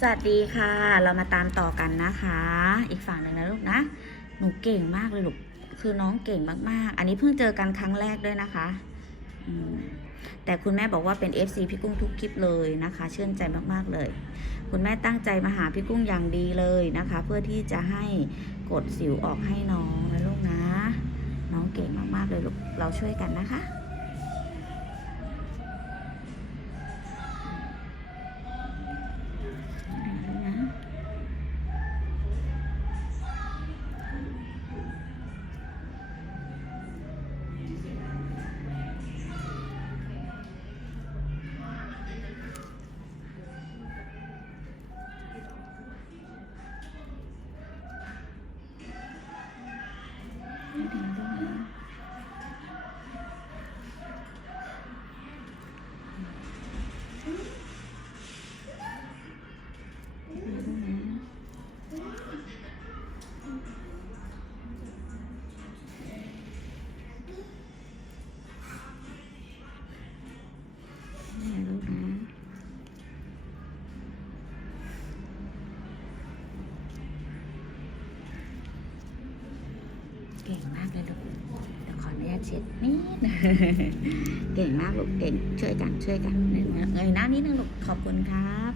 สวัสดีค่ะ เรามาตามต่อกันนะคะ อีกฝั่งหนึ่งนะลูกนะ หนูเก่งมากเลยลูก คือน้องเก่งมากๆ อันนี้เพิ่งเจอกันครั้งแรกด้วยนะคะ แต่คุณแม่บอกว่าเป็น FC พี่กุ้งทุกคลิปเลยนะคะ เชื่อใจมากๆเลย คุณแม่ตั้งใจมาหาพี่กุ้งอย่างดีเลยนะคะ เพื่อที่จะให้กดสิวออกให้น้องนะลูกนะ น้องเก่งมากๆเลยลูก เราช่วยกันนะคะ มากเลยลูกเดี๋ยวขออนุญาตเช็ดนิดนึงเก่งมากลูกเก่งช่วยกันช่วยกันเงยหน้านิดนึงลูกขอบคุณครับ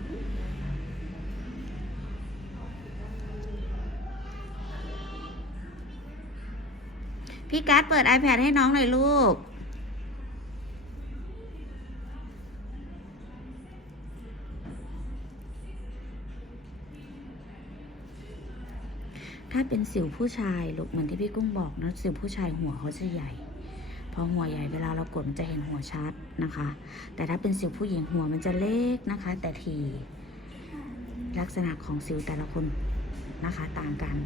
พี่การ์ดเปิด iPad ให้น้องหน่อยลูก ถ้าเป็นสิวผู้ชายลูกเหมือนที่พี่กุ้งบอกนะสิวผู้ชายหัวเขาจะใหญ่ พอหัวใหญ่เวลาเรากดมันจะเห็นหัวชัดนะคะ แต่ถ้าเป็นสิวผู้หญิงหัวมันจะเล็กนะคะ แต่ทีลักษณะของสิวแต่ละคน นะคะ ต่างกัน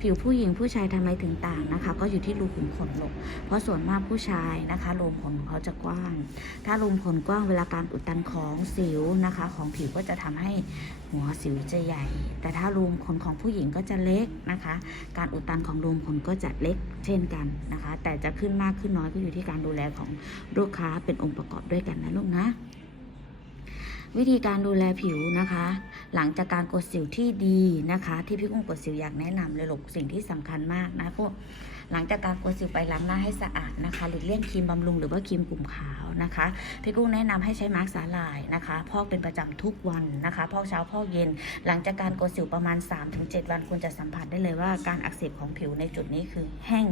ผิวผู้หญิงผู้ชายทำไมถึงต่างนะคะ ก็อยู่ที่รูขุมขนหลูกเพราะส่วนมากผู้ชายนะคะรูขุมขนของเขาจะกว้าง ถ้ารูขุมขนกว้างเวลาการอุดตันของสิวนะคะ ของผิวก็จะทำให้หัวสิวจะใหญ่ แต่ถ้ารูขุมขนของผู้หญิงก็จะเล็กนะคะ การอุดตันของรูขุมขนก็จะเล็กเช่นกันนะคะ แต่จะขึ้นมากขึ้นน้อยก็อยู่ที่การดูแลของลูกค้าเป็นองค์ประกอบด้วยกันนะลูกนะ วิธีการดูแลผิวนะคะ หลังจากการกดสิวที่ดีนะคะ ที่พี่กุ้งกดสิวอยากแนะนำเลยลูกสิ่งที่สำคัญมากนะพวกหลังจากการกดสิวไปล้างหน้าให้สะอาดนะคะหลีกเลี่ยงครีมบำรุงหรือว่าครีมกลุ่มขาวนะคะพี่กุ้งแนะนำให้ใช้มาร์กสาหร่ายนะคะพอกเป็นประจำทุกวันนะคะพอกเช้าพอกเย็น หลังจากการกดสิวประมาณ 3-7 วันคุณจะสัมผัสได้เลยว่าการอักเสบของผิวในจุดนี้คือแห้ง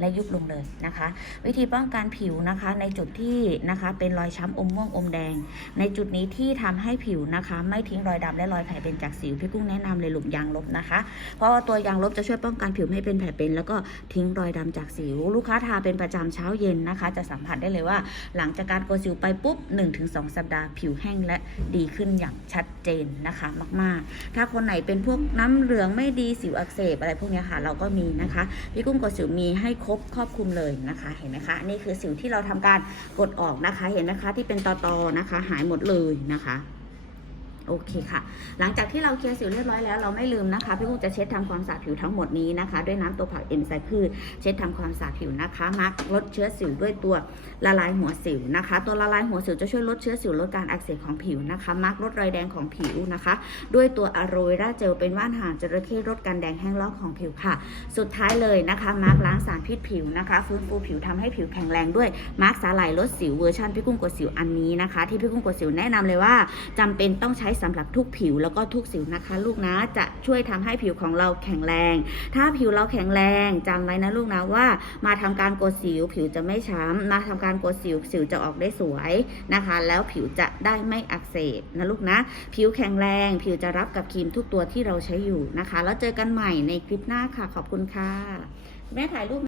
และยุบลงเลยนะคะ วิธีป้องกันผิวนะคะในจุดที่นะคะเป็นรอยช้ำอมม่วงอมแดง ในจุดนี้ที่ทำให้ผิวนะคะ ไม่ทิ้งรอยดำและรอยแผลเป็นจากสิวพี่กุ้งแนะนำเลยหลุมยางลบนะคะ เพราะว่าตัวยางลบจะช่วยป้องกันผิวไม่ให้เป็นแผลเป็น แล้วก็ทิ้งรอยดำจากสิว ลูกค้าทาเป็นประจำเช้าเย็นนะคะ จะสัมผัสได้เลยว่า หลังจากการโกนสิวไปปุ๊บ 1-2 สัปดาห์ผิวแห้งและดีขึ้นอย่างชัดเจนนะคะมาก ๆ ถ้าคนไหนเป็นพวกน้ำเหลืองไม่ดีสิวอักเสบอะไรพวกนี้ค่ะ เราก็มีนะคะพี่กุ้งกดสิวมีให้ครบครอบคลุมเลยนะคะ เห็นไหมคะนนี่คือสิวที่เราทำการกดออกนะคะ เห็นไหมคะที่เป็นตอๆนะคะ หายหมดเลยนะคะ โอเคค่ะ หลังจากที่เราเคลียร์สิวเรียบร้อยแล้วเราไม่ลืมนะคะพี่กุ้งจะเช็ดทำความสะอาดผิวทั้งหมดนี้นะคะ ด้วยน้ำตัวผักเอ็นไซพืชเช็ดทำความสะอาดผิวนะคะมาร์กลดเชื้อสิวด้วยตัวละลายหัวสิวนะคะ ตัวละลายหัวสิวจะช่วยลดเชื้อสิวลดการอักเสบของผิวนะคะมาร์กลดรอยแดงของผิวนะคะ ด้วยตัวอะโรเวราเจลเป็นว่านหางจระเข้ลดการแดงแห้งลอกของผิวค่ะ สุดท้ายเลยนะคะมาร์กล้างสารพิษผิวนะคะฟื้นฟูผิวทำให้ผิวแข็งแรงด้วยมาร์กสาหร่ายลดสิวเวอร์ชันพี่กุ้งกดสิวอันนี้นะคะ ที่พี่กุ้งกดสิวแนะนำเลยว่าจำเป็นต้องใช้สำหรับทุกผิวแล้วก็ทุกสิวนะคะ ลูกนะจะช่วยทำให้ผิวของเราแข็งแรง ถ้าผิวเราแข็งแรงจำไว้นะลูกนะว่า มาทำการกดสิว ผิวจะไม่ช้ำมาทำการกดสิวสิวจะออกได้สวยนะคะ แล้วผิวจะได้ไม่อักเสบนะลูกนะ ผิวแข็งแรง ผิวจะรับกับครีมทุกตัวที่เราใช้อยู่นะคะ แล้วเจอกันใหม่ในคลิปหน้าค่ะขอบคุณค่ะแม่ถ่ายรูป